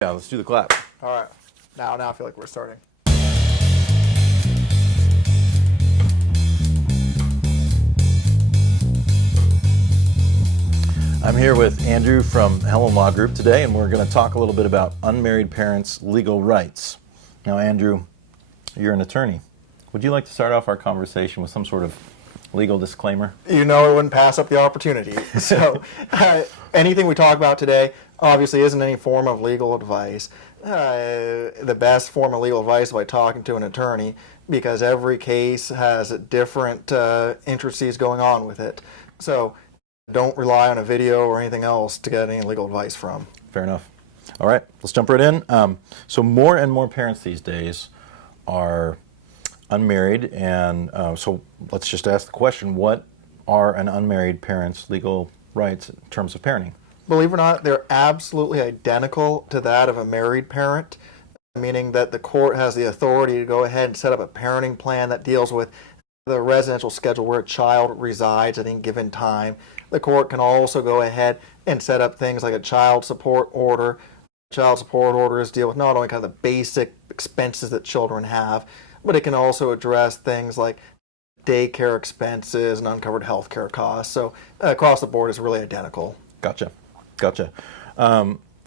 Yeah, let's do the clap. All right. Now I feel like we're starting. I'm here with Andrew from Helen Law Group today, and we're going to talk a little bit about unmarried parents' legal rights. Now, Andrew, you're an attorney. Would you like to start off our conversation with some sort of legal disclaimer? You know I wouldn't pass up the opportunity. So anything we talk about today obviously isn't any form of legal advice. The best form of legal advice is by talking to an attorney, because every case has different intricacies going on with it. So don't rely on a video or anything else to get any legal advice from. Fair enough. All right, let's jump right in. So more and more parents these days are unmarried, and so let's just ask the question, what are an unmarried parent's legal rights in terms of parenting? Believe it or not, they're absolutely identical to that of a married parent, meaning that the court has the authority to go ahead and set up a parenting plan that deals with the residential schedule where a child resides at any given time. The court can also go ahead and set up things like a child support order. Child support orders deal with not only kind of the basic expenses that children have, but it can also address things like daycare expenses and uncovered health care costs. So across the board, it's really identical. Gotcha.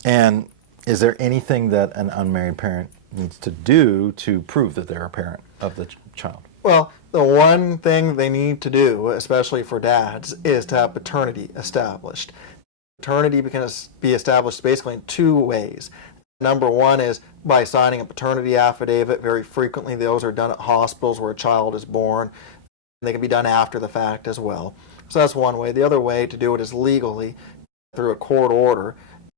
And is there anything that an unmarried parent needs to do to prove that they're a parent of the child? Well, the one thing they need to do, especially for dads, is to have paternity established. Paternity can be established basically in two ways. Number one is by signing a paternity affidavit. Very frequently, those are done at hospitals where a child is born. They can be done after the fact as well. So that's one way. The other way to do it is legally through a court order.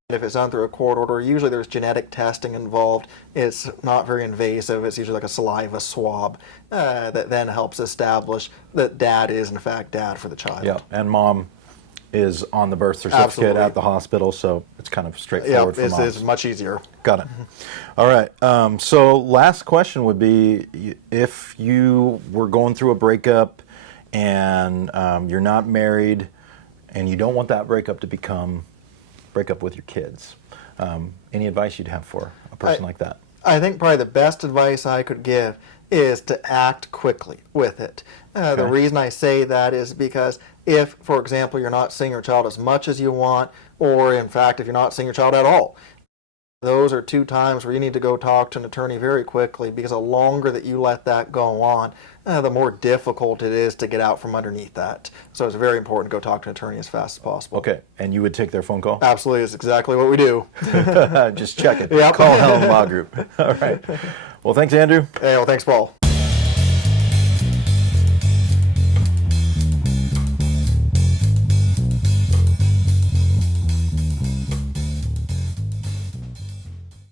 And if it's done through a court order, usually there's genetic testing involved. It's not very invasive. It's usually like a saliva swab that then helps establish that dad is in fact dad for the child. Yeah, and mom is on the birth certificate Absolutely. at the hospital, so it's kind of straightforward for moms. It's much easier. Got it. All right. So last question would be, if you were going through a breakup and you're not married and you don't want that breakup to become breakup with your kids, any advice you'd have for a person like that? I think probably the best advice I could give is to act quickly with it. The reason I say that is because if, for example, you're not seeing your child as much as you want, or in fact, if you're not seeing your child at all, those are two times where you need to go talk to an attorney very quickly, because the longer that you let that go on, the more difficult it is to get out from underneath that. So it's very important to go talk to an attorney as fast as possible. Okay, and you would take their phone call? Absolutely, it's exactly what we do. Just check it. Yep. Call Helen Law Group. All right. Well, thanks, Andrew. Hey, well, thanks, Paul.